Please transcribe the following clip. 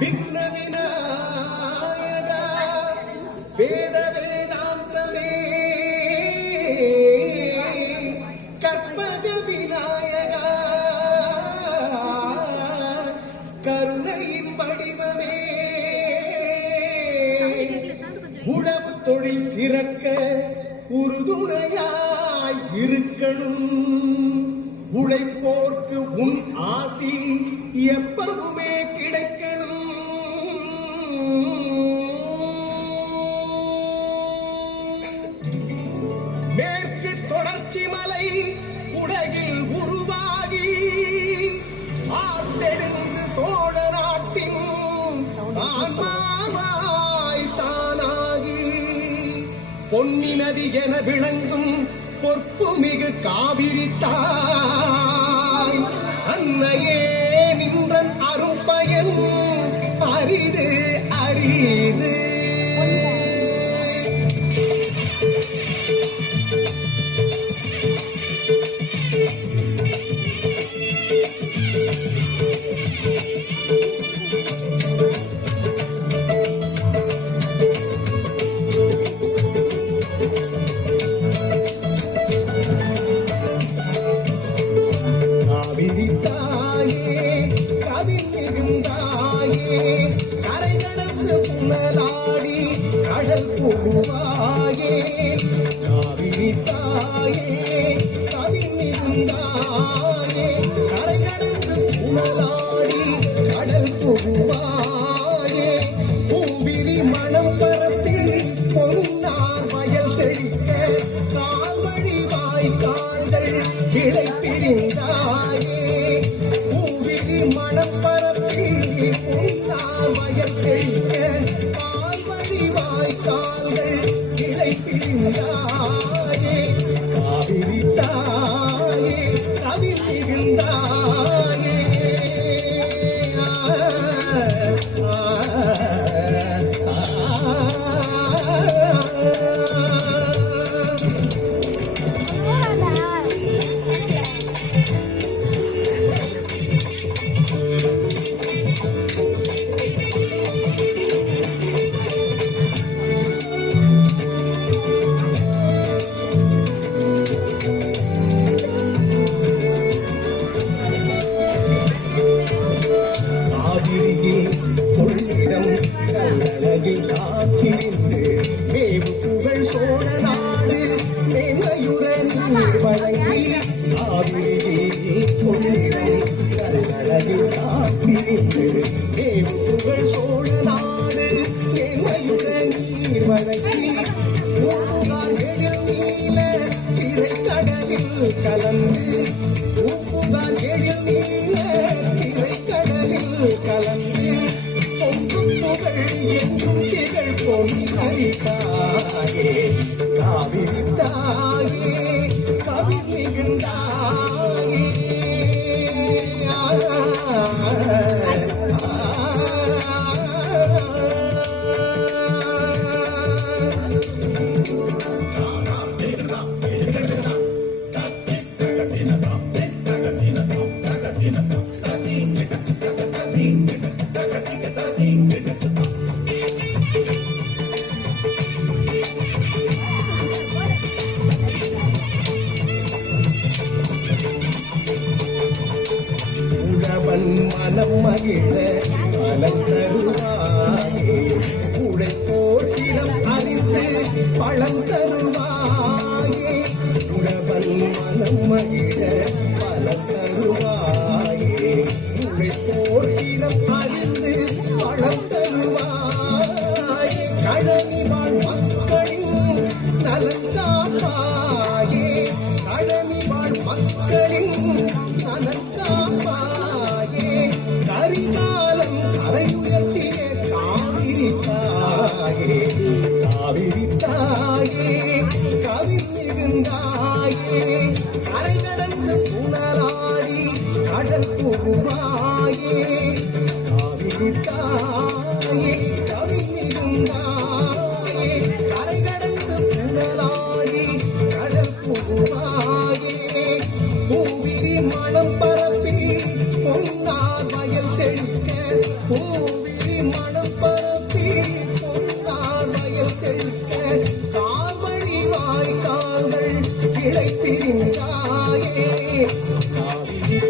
விக்ன விநாயகா வேத வேதாந்தமே கற்பக விநாயகா கருணையின் வடிவமே உழவு தொழில் சிறக்க உறுதுணையாய் இருக்கணும் உழைப்போர்க்கு உன் ஆசி எப்பவுமே கிடைக்கணும் மேற்கு தொடர்ச்சி மலை உலகில் உருவாகி ஆர்த்தெடுந்து சோழ நாட்டின் ஆன்மாவாய் தானாகி பொன்னி நதி என விளங்கும் பொற்புமிகு காவிரி தாய் அன்னையே நின்றன் அரும்பயன் அரிது அரிது கரை கடந்து புனலாடி கடல் புகுவாயே காவிரி தாயே கவிழ்ந்தாயே கரை கடந்து புனலாடி கடல் புகுவாயே பூவிரி மனம் பரப்பி பொன்னார் வயல் செழிக்க கால்வழி வாய்க்கால்கள் கிளை பிரிந்தாயே பூவிரி மனம் பரப்பி பொன்னார் வயல் செழிக்க கால்வழி வாய்க்கால்கள் கிளை பிரிந்தாயே காவிரி தாயே கவிழ்ந்தாயே மேவு புகழ் சோழ நாடு மேன்மையுற நீர் வழங்கி ஆவிரியே கொள்ளிடம் கல்லழகில் காப்பிரிந்து மேவு புகழ் சோழ நாடு மேன்மையுற நீர் வழங்கி ஊப்புகார் எழில் நீல திரைக்கடலில் கலந்து ஊப்புகார் எழில் நீல திரைக்கடலில் கலந்து என்றும் திகழ் பொன்னிதாயே காவிரி தாயே கவிர் மிகுந்தாயே மனம் மகிழ பலம் தருவாயே உழைப்போர் திறம் அறிந்து பழம் தருவாயே உழவன் மனம் மகிழ பலம் தருவாயே உழைப்போர் திறம் அறிந்து பழம் தருவாயே கழனி வாழ் மக்களின் நலன் காப்பாயே கழனி வாழ் மக்களின் நலன் காப்பாயே கரிகாலம் கரையுயர்த்திய காவிரி தாயே காவிரி தாயே கவிழ்ந்தாயே கரை கடந்து புனலாடி கடல் புகுவாயே காவிரி தாயே கவிழ்ந்தாயே கரை கடந்து புனலாடி கடல் புகுவாயே பூவிரி மனம் பரப்பி பொன்னார் வயல் செழிக்க பூவிரி ஆவியில்